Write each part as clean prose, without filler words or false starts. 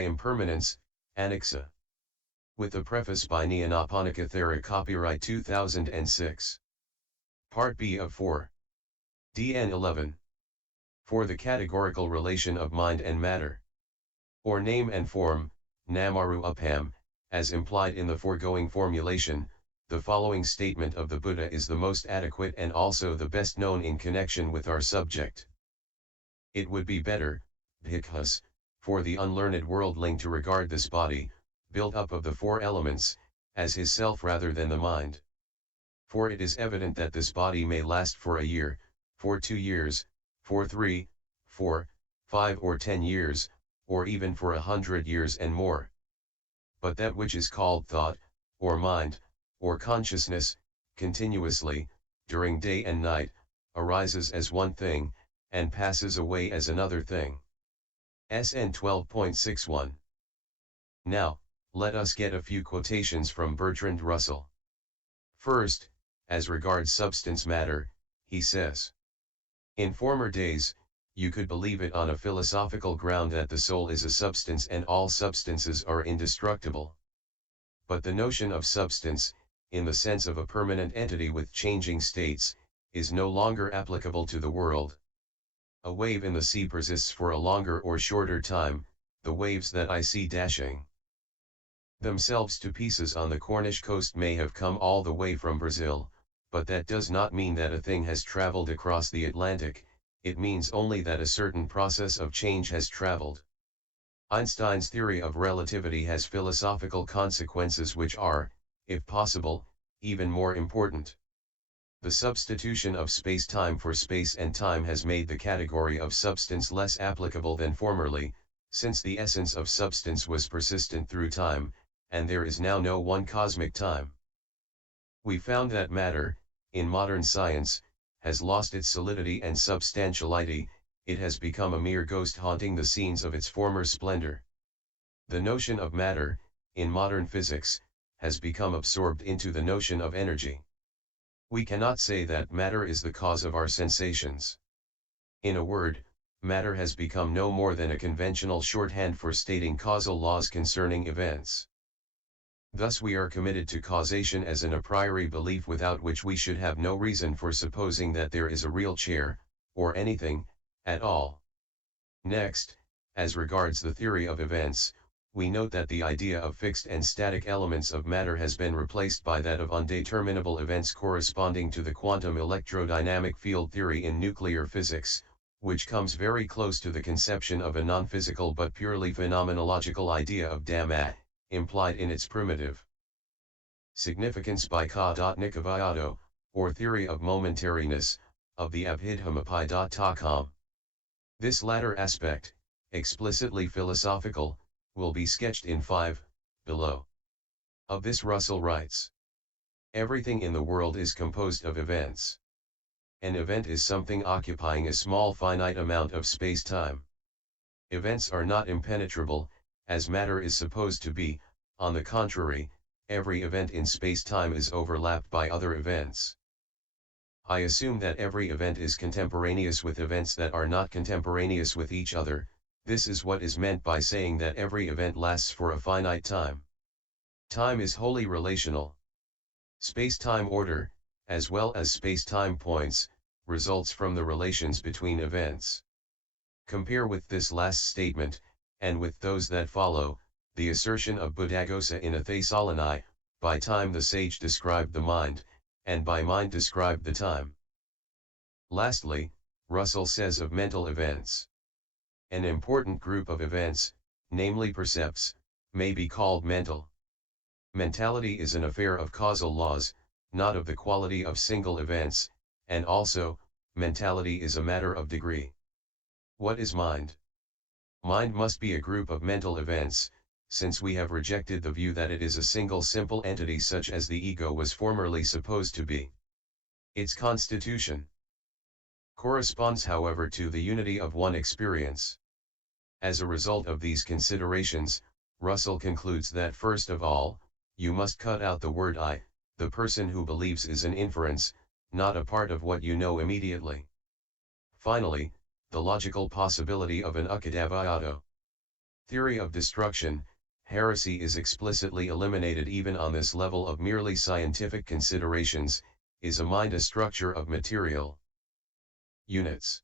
Impermanence, Anicca. With a preface by Nyanaponika Thera, copyright 2006. Part B of 4. DN 11. For the categorical relation of mind and matter, or name and form, naamaa ruupam, as implied in the foregoing formulation, the following statement of the Buddha is the most adequate and also the best known in connection with our subject. It would be better, bhikkhus, for the unlearned worldling to regard this body, built up of the four elements, as his self rather than the mind. For it is evident that this body may last for a year, for 2 years, for 3, 4, 5 or 10 years, or even for 100 years and more. But that which is called thought, or mind, or consciousness, continuously, during day and night, arises as one thing, and passes away as another thing. SN 12.61. Now, let us get a few quotations from Bertrand Russell. First, as regards substance matter, he says, "In former days, you could believe it on a philosophical ground that the soul is a substance and all substances are indestructible. But the notion of substance, in the sense of a permanent entity with changing states, is no longer applicable to the world. A wave in the sea persists for a longer or shorter time, the waves that I see dashing themselves to pieces on the Cornish coast may have come all the way from Brazil, but that does not mean that a thing has traveled across the Atlantic, it means only that a certain process of change has traveled. Einstein's theory of relativity has philosophical consequences which are, if possible, even more important. The substitution of space-time for space and time has made the category of substance less applicable than formerly, since the essence of substance was persistent through time, and there is now no one cosmic time. We found that matter, in modern science, has lost its solidity and substantiality, it has become a mere ghost haunting the scenes of its former splendor. The notion of matter, in modern physics, has become absorbed into the notion of energy. We cannot say that matter is the cause of our sensations. In a word, matter has become no more than a conventional shorthand for stating causal laws concerning events. Thus we are committed to causation as an a priori belief without which we should have no reason for supposing that there is a real chair, or anything, at all. Next, as regards the theory of events, we note that the idea of fixed and static elements of matter has been replaced by that of undeterminable events corresponding to the quantum electrodynamic field theory in nuclear physics, which comes very close to the conception of a non-physical but purely phenomenological idea of naamaa, implied in its primitive significance by categorical, or theory of momentariness, of the abhidhammapi.com. This latter aspect, explicitly philosophical, will be sketched in 5, below. Of this Russell writes, "Everything in the world is composed of events. An event is something occupying a small finite amount of space-time. Events are not impenetrable, as matter is supposed to be, on the contrary, every event in space-time is overlapped by other events. I assume that every event is contemporaneous with events that are not contemporaneous with each other. This is what is meant by saying that every event lasts for a finite time. Time is wholly relational. Space-time order, as well as space-time points, results from the relations between events. Compare with this last statement, and with those that follow, the assertion of Buddhaghosa in a Thessalonii, by time the sage described the mind, and by mind described the time." Lastly, Russell says of mental events, "An important group of events, namely percepts, may be called mental. Mentality is an affair of causal laws, not of the quality of single events, and also, mentality is a matter of degree. What is mind? Mind must be a group of mental events, since we have rejected the view that it is a single simple entity such as the ego was formerly supposed to be. Its constitution corresponds however to the unity of one experience. As a result of these considerations, Russell concludes that first of all, you must cut out the word I. The person who believes is an inference, not a part of what you know immediately. Finally, the logical possibility of an ukadavayado. Theory of destruction, heresy is explicitly eliminated even on this level of merely scientific considerations. Is a mind a structure of material units?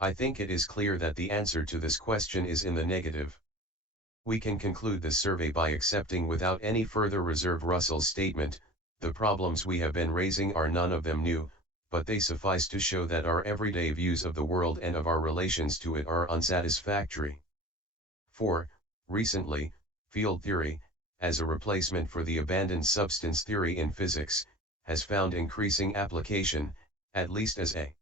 I think it is clear that the answer to this question is in the negative. We can conclude this survey by accepting without any further reserve Russell's statement: the problems we have been raising are none of them new, but they suffice to show that our everyday views of the world and of our relations to it are unsatisfactory. 4. Recently, field theory, as a replacement for the abandoned substance theory in physics, has found increasing application, at least as a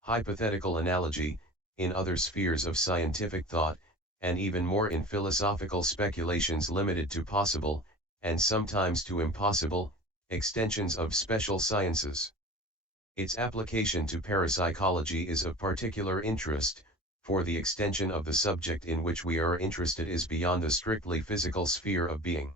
hypothetical analogy, in other spheres of scientific thought, and even more in philosophical speculations limited to possible, and sometimes to impossible, extensions of special sciences. Its application to parapsychology is of particular interest, for the extension of the subject in which we are interested is beyond the strictly physical sphere of being.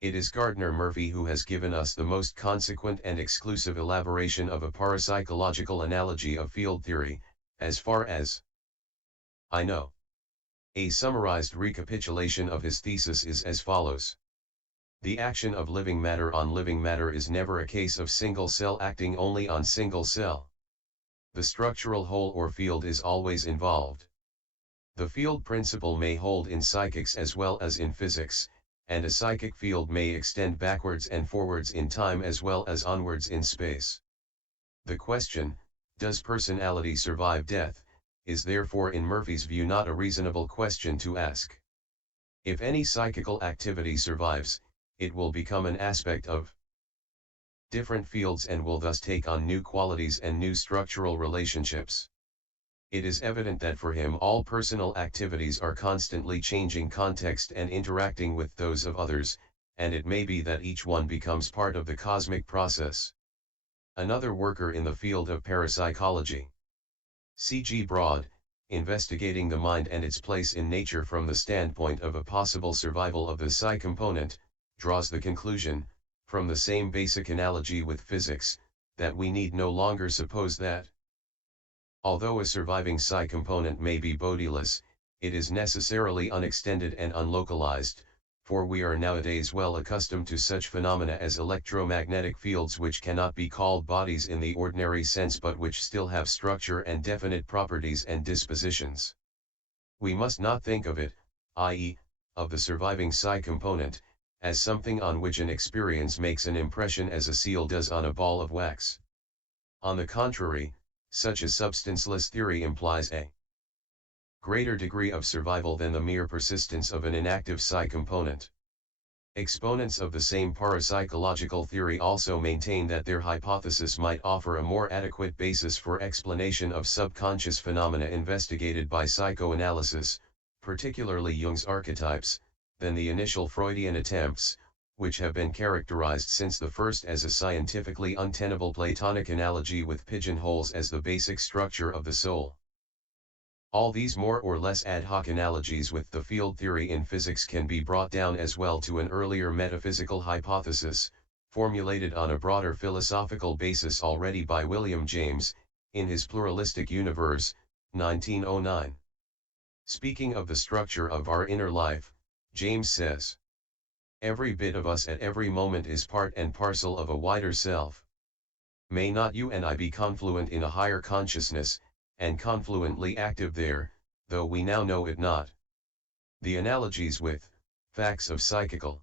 It is Gardner Murphy who has given us the most consequent and exclusive elaboration of a parapsychological analogy of field theory, as far as I know. A summarized recapitulation of his thesis is as follows. The action of living matter on living matter is never a case of single cell acting only on single cell. The structural whole or field is always involved. The field principle may hold in psychics as well as in physics, and a psychic field may extend backwards and forwards in time as well as onwards in space. The question, does personality survive death, is therefore in Murphy's view not a reasonable question to ask. If any psychical activity survives, it will become an aspect of different fields and will thus take on new qualities and new structural relationships. It is evident that for him all personal activities are constantly changing context and interacting with those of others, and it may be that each one becomes part of the cosmic process. Another worker in the field of parapsychology, C.G. Broad, investigating the mind and its place in nature from the standpoint of a possible survival of the psi component, draws the conclusion, from the same basic analogy with physics, that we need no longer suppose that, although a surviving psi component may be bodiless, it is necessarily unextended and unlocalized, for we are nowadays well accustomed to such phenomena as electromagnetic fields which cannot be called bodies in the ordinary sense but which still have structure and definite properties and dispositions. We must not think of it, i.e., of the surviving psi component, as something on which an experience makes an impression as a seal does on a ball of wax. On the contrary, such a substanceless theory implies a greater degree of survival than the mere persistence of an inactive psi component. Exponents of the same parapsychological theory also maintain that their hypothesis might offer a more adequate basis for explanation of subconscious phenomena investigated by psychoanalysis, particularly Jung's archetypes, than the initial Freudian attempts, which have been characterized since the first as a scientifically untenable Platonic analogy with pigeonholes as the basic structure of the soul. All these more or less ad hoc analogies with the field theory in physics can be brought down as well to an earlier metaphysical hypothesis, formulated on a broader philosophical basis already by William James, in his Pluralistic Universe, 1909. Speaking of the structure of our inner life, James says, "Every bit of us at every moment is part and parcel of a wider self. May not you and I be confluent in a higher consciousness, and confluently active there, though we now know it not?" The analogies with facts of psychical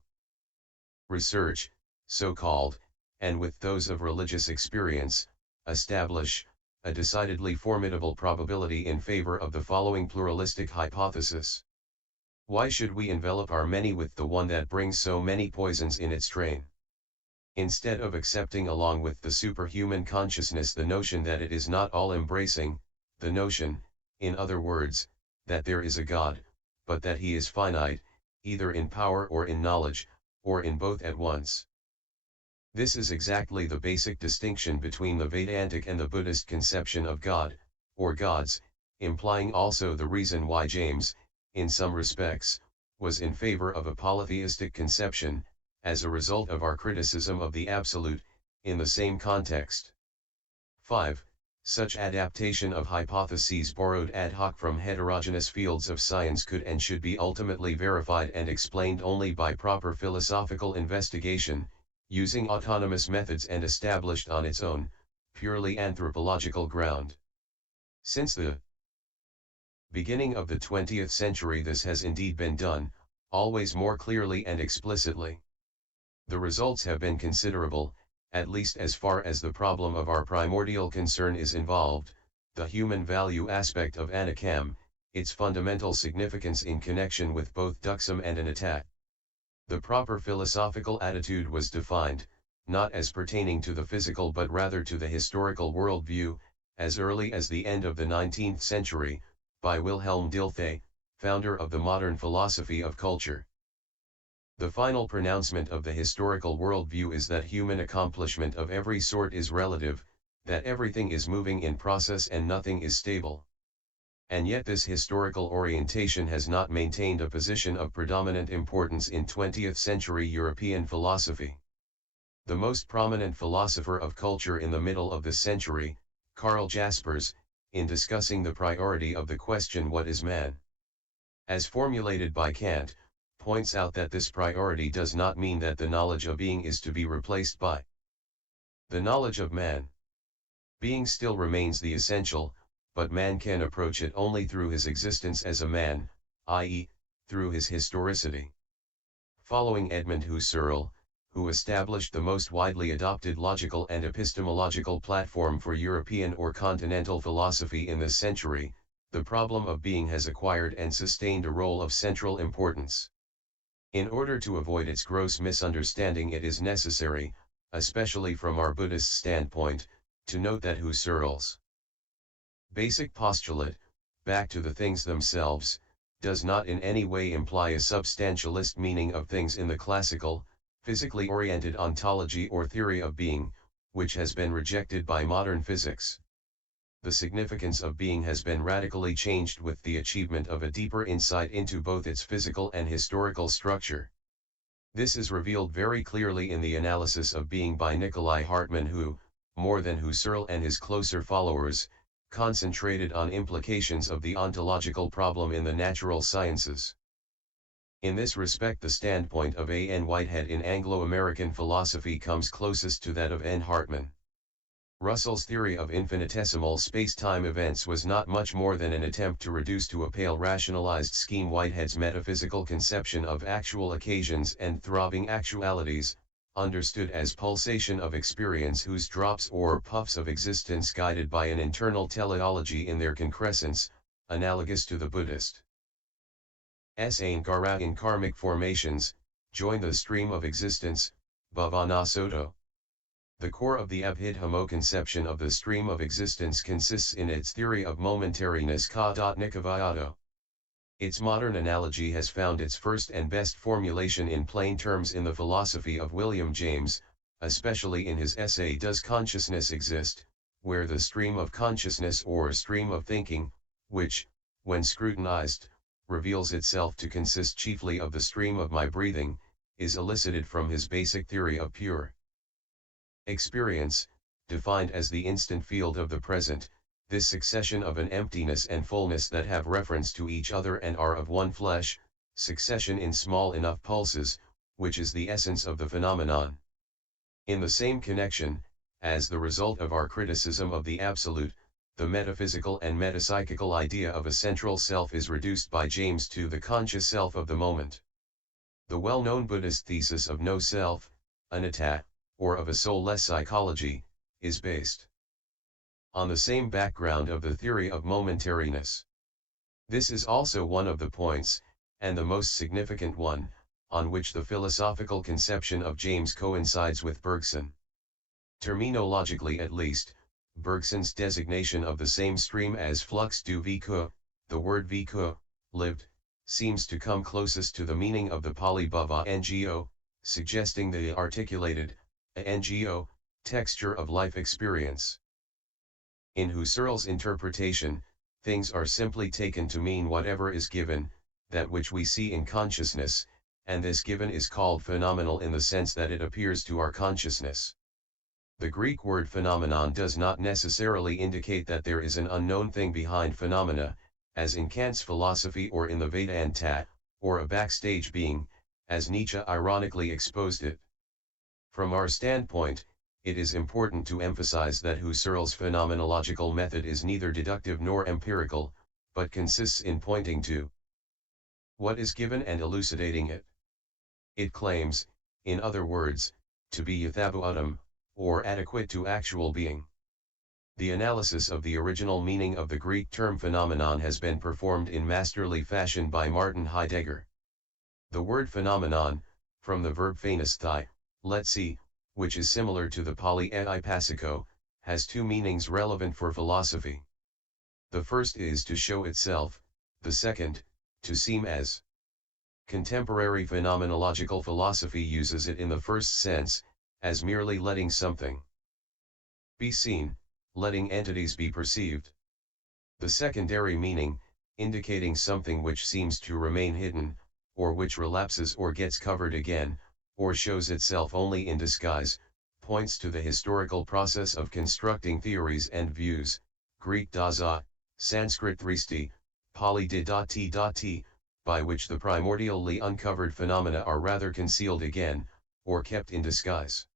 research, so-called, and with those of religious experience, establish a decidedly formidable probability in favor of the following pluralistic hypothesis. Why should we envelop our many with the one that brings so many poisons in its train? Instead of accepting along with the superhuman consciousness the notion that it is not all-embracing, the notion, in other words, that there is a God, but that he is finite, either in power or in knowledge, or in both at once. This is exactly the basic distinction between the Vedantic and the Buddhist conception of God, or gods, implying also the reason why James, in some respects, was in favor of a polytheistic conception, as a result of our criticism of the Absolute, in the same context. 5. Such adaptation of hypotheses borrowed ad hoc from heterogeneous fields of science could and should be ultimately verified and explained only by proper philosophical investigation, using autonomous methods and established on its own, purely anthropological ground. Since the beginning of the 20th century this has indeed been done, always more clearly and explicitly. The results have been considerable, at least as far as the problem of our primordial concern is involved, the human value aspect of Anicca, its fundamental significance in connection with both duksum and anatta. The proper philosophical attitude was defined, not as pertaining to the physical but rather to the historical worldview, as early as the end of the 19th century, by Wilhelm Dilthey, founder of the modern philosophy of culture. The final pronouncement of the historical worldview is that human accomplishment of every sort is relative, that everything is moving in process and nothing is stable. And yet this historical orientation has not maintained a position of predominant importance in 20th century European philosophy. The most prominent philosopher of culture in the middle of the century, Karl Jaspers, in discussing the priority of the question what is man, as formulated by Kant, points out that this priority does not mean that the knowledge of being is to be replaced by the knowledge of man. Being still remains the essential, but man can approach it only through his existence as a man, i.e., through his historicity. Following Edmund Husserl, who established the most widely adopted logical and epistemological platform for European or continental philosophy in this century, the problem of being has acquired and sustained a role of central importance. In order to avoid its gross misunderstanding, it is necessary, especially from our Buddhist standpoint, to note that Husserl's basic postulate, back to the things themselves, does not in any way imply a substantialist meaning of things in the classical, physically oriented ontology or theory of being, which has been rejected by modern physics. The significance of being has been radically changed with the achievement of a deeper insight into both its physical and historical structure. This is revealed very clearly in the analysis of being by Nikolai Hartmann, who, more than Husserl and his closer followers, concentrated on implications of the ontological problem in the natural sciences. In this respect the standpoint of A. N. Whitehead in Anglo-American philosophy comes closest to that of N. Hartmann. Russell's theory of infinitesimal space-time events was not much more than an attempt to reduce to a pale rationalized scheme Whitehead's metaphysical conception of actual occasions and throbbing actualities, understood as pulsation of experience whose drops or puffs of existence guided by an internal teleology in their concrescence, analogous to the Buddhist Asankara in karmic formations, join the stream of existence, bhavana soto. The core of the Abhidhammo conception of the stream of existence consists in its theory of momentariness ka.nikavayado. Its modern analogy has found its first and best formulation in plain terms in the philosophy of William James, especially in his essay Does Consciousness Exist?, where the stream of consciousness or stream of thinking, which, when scrutinized, reveals itself to consist chiefly of the stream of my breathing, is elicited from his basic theory of pure experience, defined as the instant field of the present, this succession of an emptiness and fullness that have reference to each other and are of one flesh, succession in small enough pulses, which is the essence of the phenomenon. In the same connection, as the result of our criticism of the absolute, the metaphysical and metapsychical idea of a central self is reduced by James to the conscious self of the moment. The well-known Buddhist thesis of no self, anatta, or of a soulless psychology, is based on the same background of the theory of momentariness. This is also one of the points, and the most significant one, on which the philosophical conception of James coincides with Bergson. Terminologically at least, Bergson's designation of the same stream as flux du vécu, the word vécu, lived, seems to come closest to the meaning of the Pali bhava ngo, suggesting the articulated, ngo, texture of life experience. In Husserl's interpretation, things are simply taken to mean whatever is given, that which we see in consciousness, and this given is called phenomenal in the sense that it appears to our consciousness. The Greek word phenomenon does not necessarily indicate that there is an unknown thing behind phenomena, as in Kant's philosophy or in the Vedanta, or a backstage being, as Nietzsche ironically exposed it. From our standpoint, it is important to emphasize that Husserl's phenomenological method is neither deductive nor empirical, but consists in pointing to what is given and elucidating it. It claims, in other words, to be yathabhutam, or adequate to actual being. The analysis of the original meaning of the Greek term phenomenon has been performed in masterly fashion by Martin Heidegger. The word phenomenon, from the verb phanesthai, let's see, which is similar to the Pali eipasiko, has two meanings relevant for philosophy. The first is to show itself, the second, to seem as. Contemporary phenomenological philosophy uses it in the first sense, as merely letting something be seen, letting entities be perceived. The secondary meaning, indicating something which seems to remain hidden, or which relapses or gets covered again, or shows itself only in disguise, points to the historical process of constructing theories and views, Greek dasa, Sanskrit dristi, Pali didati, by which the primordially uncovered phenomena are rather concealed again, or kept in disguise.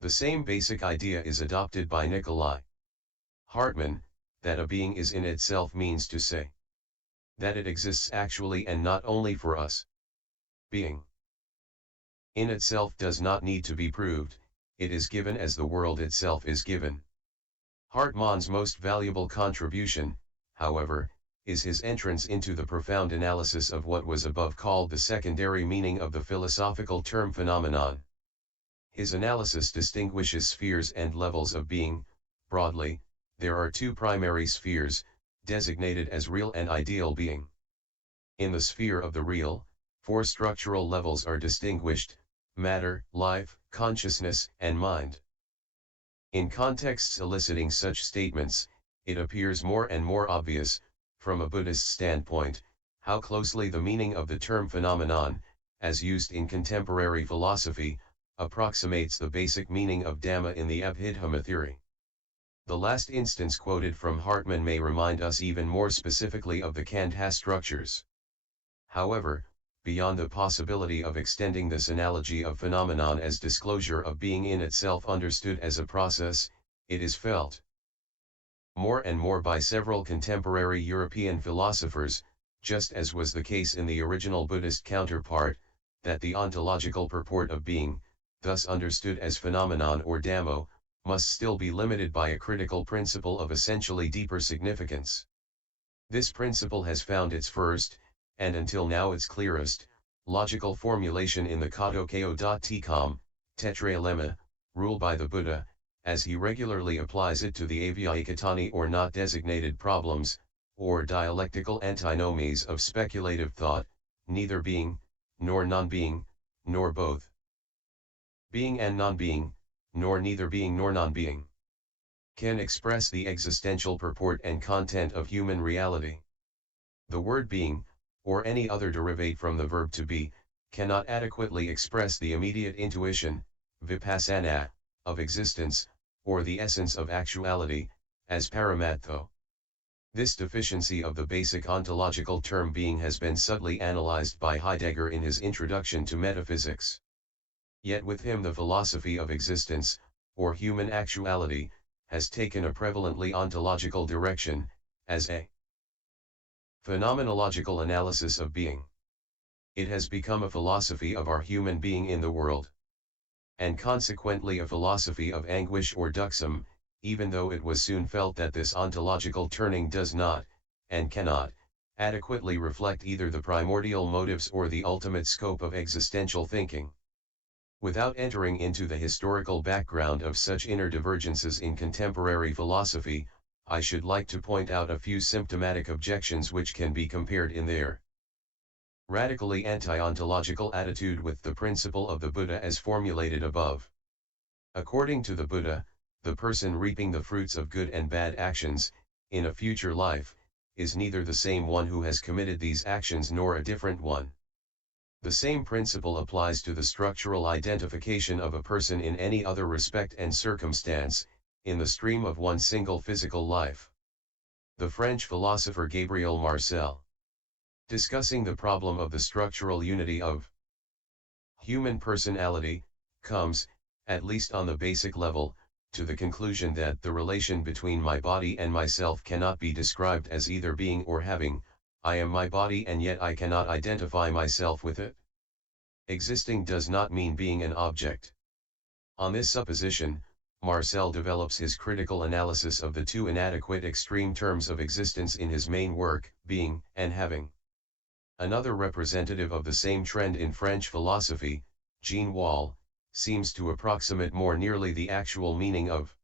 The same basic idea is adopted by Nikolai Hartmann, that a being is in itself means to say that it exists actually and not only for us. Being in itself does not need to be proved, it is given as the world itself is given. Hartmann's most valuable contribution, however, is his entrance into the profound analysis of what was above called the secondary meaning of the philosophical term phenomenon. His analysis distinguishes spheres and levels of being. Broadly, there are two primary spheres, designated as real and ideal being. In the sphere of the real, four structural levels are distinguished: matter, life, consciousness, and mind. In contexts eliciting such statements, it appears more and more obvious, from a Buddhist standpoint, how closely the meaning of the term phenomenon, as used in contemporary philosophy, approximates the basic meaning of Dhamma in the Abhidhamma theory. The last instance quoted from Hartmann may remind us even more specifically of the Kantha structures. However, beyond the possibility of extending this analogy of phenomenon as disclosure of being in itself understood as a process, it is felt more and more by several contemporary European philosophers, just as was the case in the original Buddhist counterpart, that the ontological purport of being, thus understood as phenomenon or Dhammo, must still be limited by a critical principle of essentially deeper significance. This principle has found its first, and until now its clearest, logical formulation in the Katokeo.tcom, Tetralemma, rule by the Buddha, as he regularly applies it to the avyayikatani or not designated problems, or dialectical antinomies of speculative thought, neither being, nor non-being, nor both being and non-being, nor neither being nor non-being, can express the existential purport and content of human reality. The word being, or any other derivate from the verb to be, cannot adequately express the immediate intuition, vipassana, of existence, or the essence of actuality, as paramatho. This deficiency of the basic ontological term being has been subtly analyzed by Heidegger in his Introduction to Metaphysics. Yet with him the philosophy of existence, or human actuality, has taken a prevalently ontological direction, as a phenomenological analysis of being. It has become a philosophy of our human being in the world, and consequently a philosophy of anguish or duksum, even though it was soon felt that this ontological turning does not, and cannot, adequately reflect either the primordial motives or the ultimate scope of existential thinking. Without entering into the historical background of such inner divergences in contemporary philosophy, I should like to point out a few symptomatic objections which can be compared in their radically anti-ontological attitude with the principle of the Buddha as formulated above. According to the Buddha, the person reaping the fruits of good and bad actions, in a future life, is neither the same one who has committed these actions nor a different one. The same principle applies to the structural identification of a person in any other respect and circumstance, in the stream of one single physical life. The French philosopher Gabriel Marcel, discussing the problem of the structural unity of human personality, comes, at least on the basic level, to the conclusion that the relation between my body and myself cannot be described as either being or having. I am my body and yet I cannot identify myself with it. Existing does not mean being an object. On this supposition, Marcel develops his critical analysis of the two inadequate extreme terms of existence in his main work, Being and Having. Another representative of the same trend in French philosophy, Jean Wall, seems to approximate more nearly the actual meaning of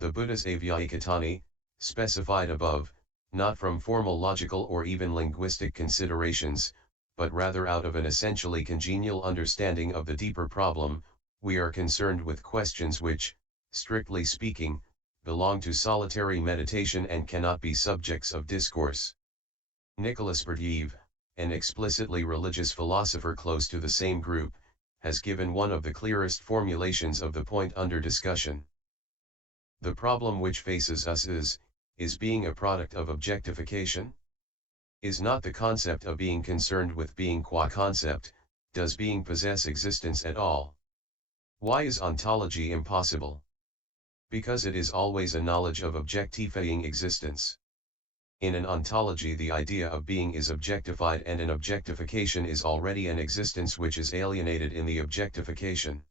the Buddha's Avyayikatani, specified above, not from formal logical or even linguistic considerations, but rather out of an essentially congenial understanding of the deeper problem. We are concerned with questions which, strictly speaking, belong to solitary meditation and cannot be subjects of discourse. Nicolas Berdyaev, an explicitly religious philosopher close to the same group, has given one of the clearest formulations of the point under discussion. The problem which faces us is being a product of objectification? Is not the concept of being concerned with being qua concept? Does being possess existence at all? Why is ontology impossible? Because it is always a knowledge of objectifying existence. In an ontology the idea of being is objectified and an objectification is already an existence which is alienated in the objectification.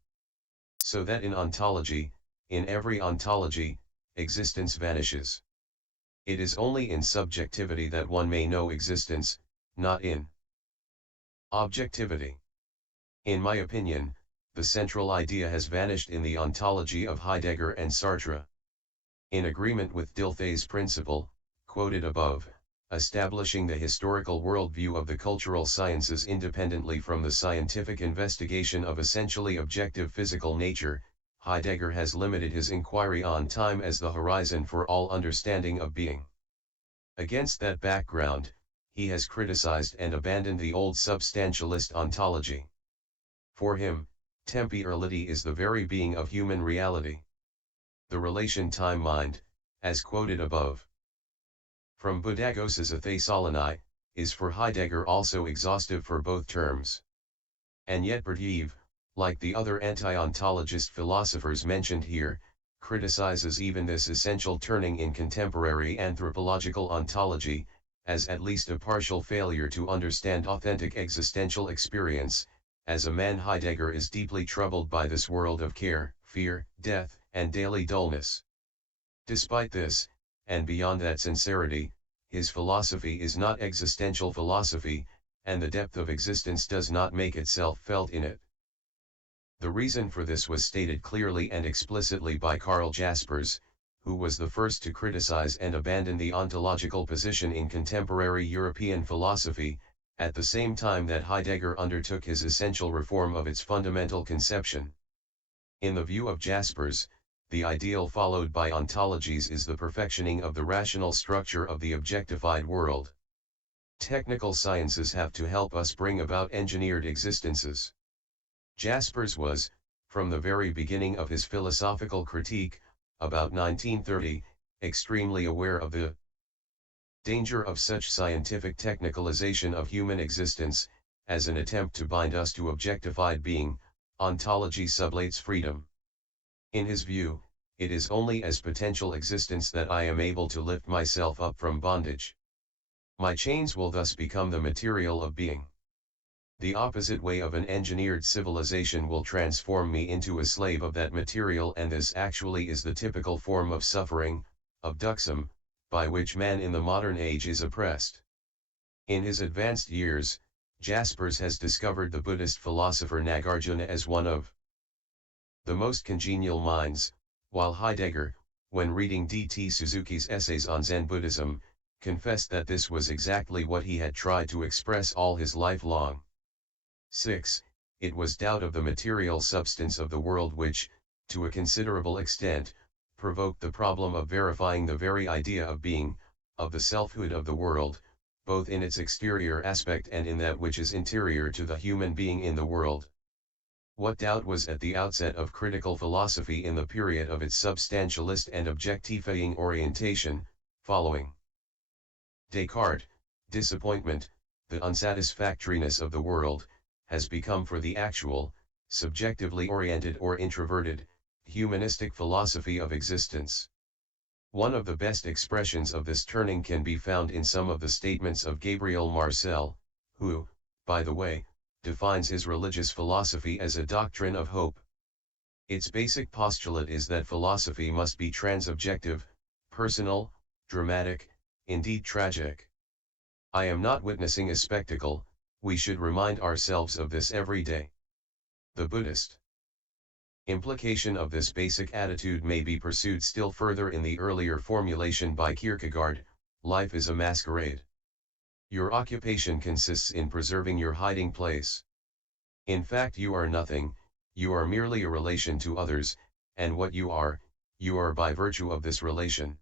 So that in ontology, in every ontology, existence vanishes. It is only in subjectivity that one may know existence, not in objectivity. In my opinion, the central idea has vanished in the ontology of Heidegger and Sartre. In agreement with Dilthey's principle, quoted above, establishing the historical worldview of the cultural sciences independently from the scientific investigation of essentially objective physical nature, Heidegger has limited his inquiry on time as the horizon for all understanding of being. Against that background, he has criticized and abandoned the old substantialist ontology. For him, temporality is the very being of human reality. The relation time-mind, as quoted above from Buddhagos's Athesalonai, is for Heidegger also exhaustive for both terms. And yet Berdyaev, like the other anti-ontologist philosophers mentioned here, criticizes even this essential turning in contemporary anthropological ontology, as at least a partial failure to understand authentic existential experience. As a man, Heidegger is deeply troubled by this world of care, fear, death, and daily dullness. Despite this, and beyond that sincerity, his philosophy is not existential philosophy, and the depth of existence does not make itself felt in it. The reason for this was stated clearly and explicitly by Karl Jaspers, who was the first to criticize and abandon the ontological position in contemporary European philosophy, at the same time that Heidegger undertook his essential reform of its fundamental conception. In the view of Jaspers, the ideal followed by ontologies is the perfectioning of the rational structure of the objectified world. Technical sciences have to help us bring about engineered existences. Jaspers was, from the very beginning of his philosophical critique, about 1930, extremely aware of the danger of such scientific technicalization of human existence, as an attempt to bind us to objectified being. Ontology sublates freedom. In his view, it is only as potential existence that I am able to lift myself up from bondage. My chains will thus become the material of being. The opposite way of an engineered civilization will transform me into a slave of that material, and this actually is the typical form of suffering, of dukkha, by which man in the modern age is oppressed. In his advanced years, Jaspers has discovered the Buddhist philosopher Nagarjuna as one of the most congenial minds, while Heidegger, when reading D.T. Suzuki's essays on Zen Buddhism, confessed that this was exactly what he had tried to express all his life long. 6. It was doubt of the material substance of the world which, to a considerable extent, provoked the problem of verifying the very idea of being, of the selfhood of the world, both in its exterior aspect and in that which is interior to the human being in the world. What doubt was at the outset of critical philosophy in the period of its substantialist and objectifying orientation, following Descartes, disappointment, the unsatisfactoriness of the world, has become for the actual, subjectively oriented or introverted, humanistic philosophy of existence. One of the best expressions of this turning can be found in some of the statements of Gabriel Marcel, who, by the way, defines his religious philosophy as a doctrine of hope. Its basic postulate is that philosophy must be transobjective, personal, dramatic, indeed tragic. I am not witnessing a spectacle, we should remind ourselves of this every day. The Buddhist implication of this basic attitude may be pursued still further in the earlier formulation by Kierkegaard: life is a masquerade. Your occupation consists in preserving your hiding place. In fact, you are nothing, you are merely a relation to others, and what you are by virtue of this relation.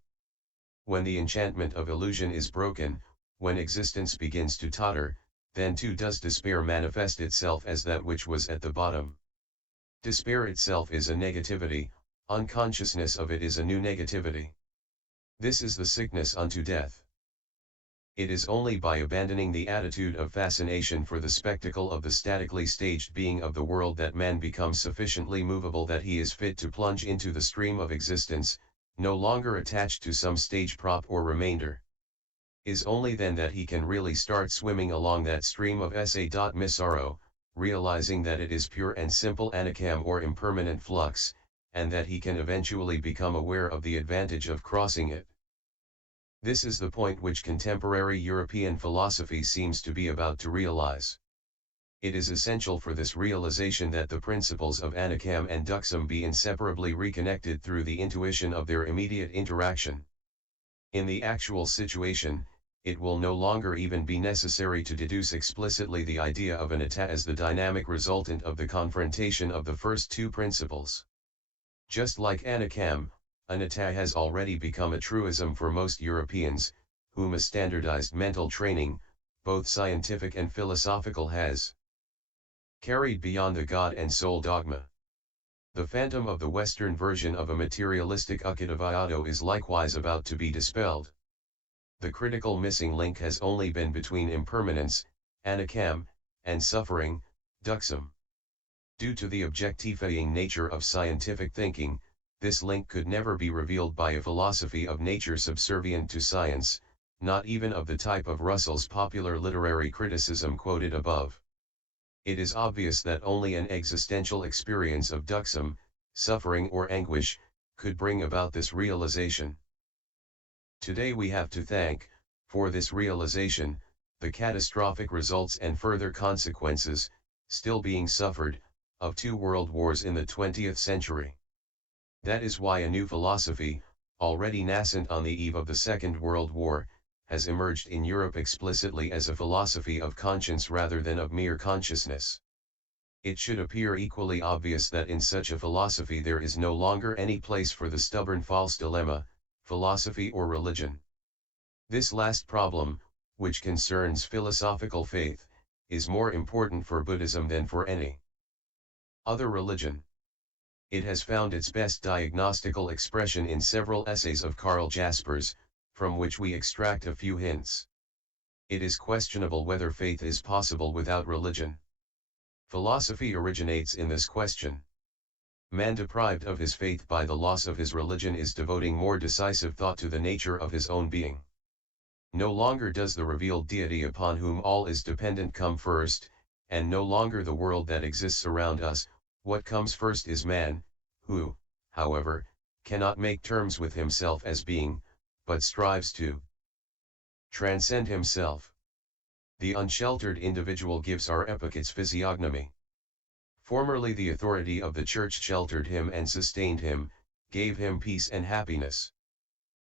When the enchantment of illusion is broken, when existence begins to totter, then too does despair manifest itself as that which was at the bottom. Despair itself is a negativity, unconsciousness of it is a new negativity. This is the sickness unto death. It is only by abandoning the attitude of fascination for the spectacle of the statically staged being of the world that man becomes sufficiently movable that he is fit to plunge into the stream of existence, no longer attached to some stage prop or remainder. Is only then that he can really start swimming along that stream of sa.misaro, realizing that it is pure and simple anicam or impermanent flux, and that he can eventually become aware of the advantage of crossing it. This is the point which contemporary European philosophy seems to be about to realize. It is essential for this realization that the principles of anicam and duksam be inseparably reconnected through the intuition of their immediate interaction. In the actual situation, it will no longer even be necessary to deduce explicitly the idea of anatta as the dynamic resultant of the confrontation of the first two principles. Just like anicam, anatta has already become a truism for most Europeans, whom a standardized mental training, both scientific and philosophical, has carried beyond the God and soul dogma. The phantom of the Western version of a materialistic Ukadavayato is likewise about to be dispelled. The critical missing link has only been between impermanence, anicam, and suffering, duksam. Due to the objectifying nature of scientific thinking, this link could never be revealed by a philosophy of nature subservient to science, not even of the type of Russell's popular literary criticism quoted above. It is obvious that only an existential experience of duksam, suffering or anguish, could bring about this realization. Today we have to thank, for this realization, the catastrophic results and further consequences, still being suffered, of 2 world wars in the 20th century. That is why a new philosophy, already nascent on the eve of the Second World War, has emerged in Europe explicitly as a philosophy of conscience rather than of mere consciousness. It should appear equally obvious that in such a philosophy there is no longer any place for the stubborn false dilemma, philosophy or religion. This last problem, which concerns philosophical faith, is more important for Buddhism than for any other religion. It has found its best diagnostical expression in several essays of Karl Jaspers, from which we extract a few hints. It is questionable whether faith is possible without religion. Philosophy originates in this question. Man deprived of his faith by the loss of his religion is devoting more decisive thought to the nature of his own being. No longer does the revealed deity upon whom all is dependent come first, and no longer the world that exists around us. What comes first is man, who, however, cannot make terms with himself as being, but strives to transcend himself. The unsheltered individual gives our epoch its physiognomy. Formerly the authority of the Church sheltered him and sustained him, gave him peace and happiness.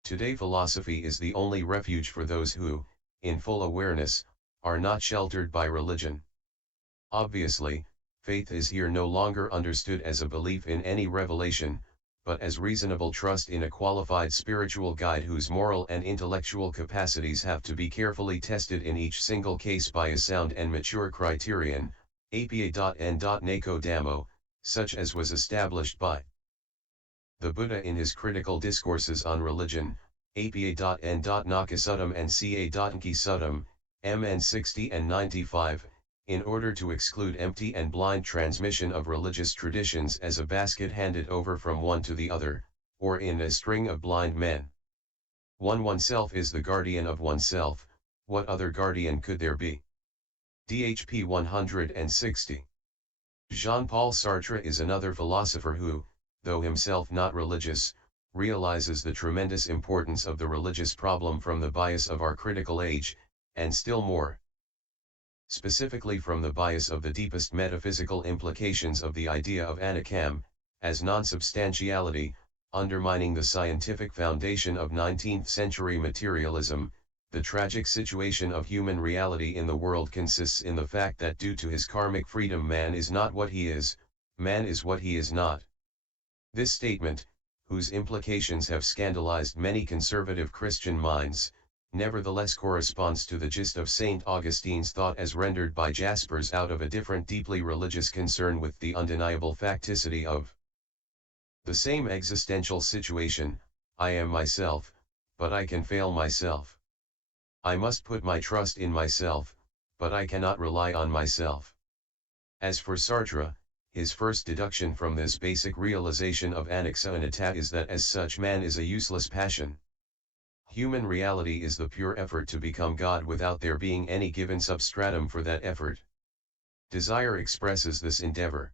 Today philosophy is the only refuge for those who, in full awareness, are not sheltered by religion. Obviously, faith is here no longer understood as a belief in any revelation, but as reasonable trust in a qualified spiritual guide whose moral and intellectual capacities have to be carefully tested in each single case by a sound and mature criterion, apa.n.nako damo, such as was established by the Buddha in his critical discourses on religion, apa.n.nakasuttam and ca.nkisuttam, mn 60 and 95, in order to exclude empty and blind transmission of religious traditions as a basket handed over from one to the other, or in a string of blind men. Oneself is the guardian of oneself, what other guardian could there be? DHP 160. Jean-Paul Sartre is another philosopher who, though himself not religious, realizes the tremendous importance of the religious problem from the bias of our critical age, and still more specifically from the bias of the deepest metaphysical implications of the idea of Anicca, as non-substantiality, undermining the scientific foundation of 19th-century materialism. The tragic situation of human reality in the world consists in the fact that due to his karmic freedom man is not what he is, man is what he is not. This statement, whose implications have scandalized many conservative Christian minds, nevertheless corresponds to the gist of St. Augustine's thought as rendered by Jaspers out of a different deeply religious concern with the undeniable facticity of the same existential situation. I am myself, but I can fail myself. I must put my trust in myself, but I cannot rely on myself. As for Sartre, his first deduction from this basic realization of Anicca is that as such man is a useless passion. Human reality is the pure effort to become God without there being any given substratum for that effort. Desire expresses this endeavor.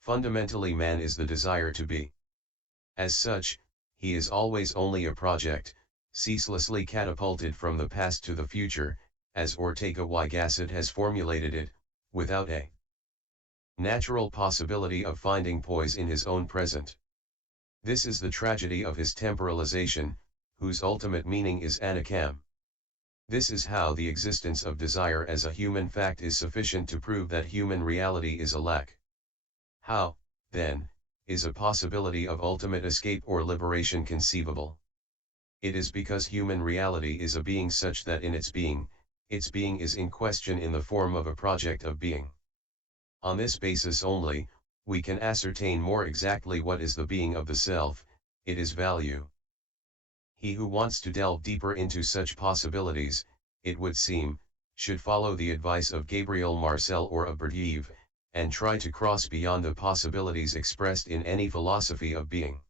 Fundamentally man is the desire to be. As such, he is always only a project, ceaselessly catapulted from the past to the future, as Ortega y Gasset has formulated it, without a natural possibility of finding poise in his own present. This is the tragedy of his temporalization, whose ultimate meaning is Anicca. This is how the existence of desire as a human fact is sufficient to prove that human reality is a lack. How, then, is a possibility of ultimate escape or liberation conceivable? It is because human reality is a being such that in its being is in question in the form of a project of being. On this basis only, we can ascertain more exactly what is the being of the self, it is value. He who wants to delve deeper into such possibilities, it would seem, should follow the advice of Gabriel Marcel or of Berdyaev, and try to cross beyond the possibilities expressed in any philosophy of being.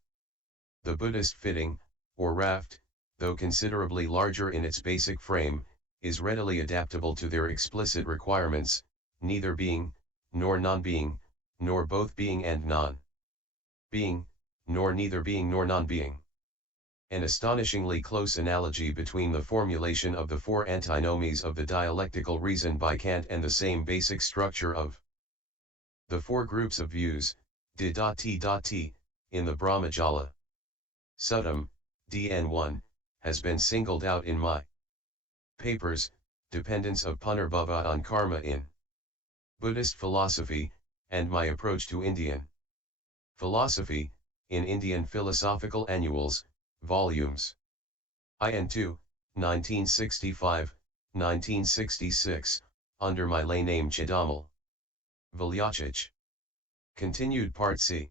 The Buddhist fitting, or raft, though considerably larger in its basic frame, is readily adaptable to their explicit requirements, neither being, nor non-being, nor both being and non-being, nor neither being nor non-being. An astonishingly close analogy between the formulation of the four antinomies of the dialectical reason by Kant and the same basic structure of the four groups of views, in the Brahmajala Suttam, DN1, has been singled out in my papers, Dependence of Punerbhava on Karma in Buddhist Philosophy, and My Approach to Indian Philosophy, in Indian Philosophical Annuals, Volumes IN2, 1965, 1966, under my lay name Chidamal Vilyachich. Continued Part C.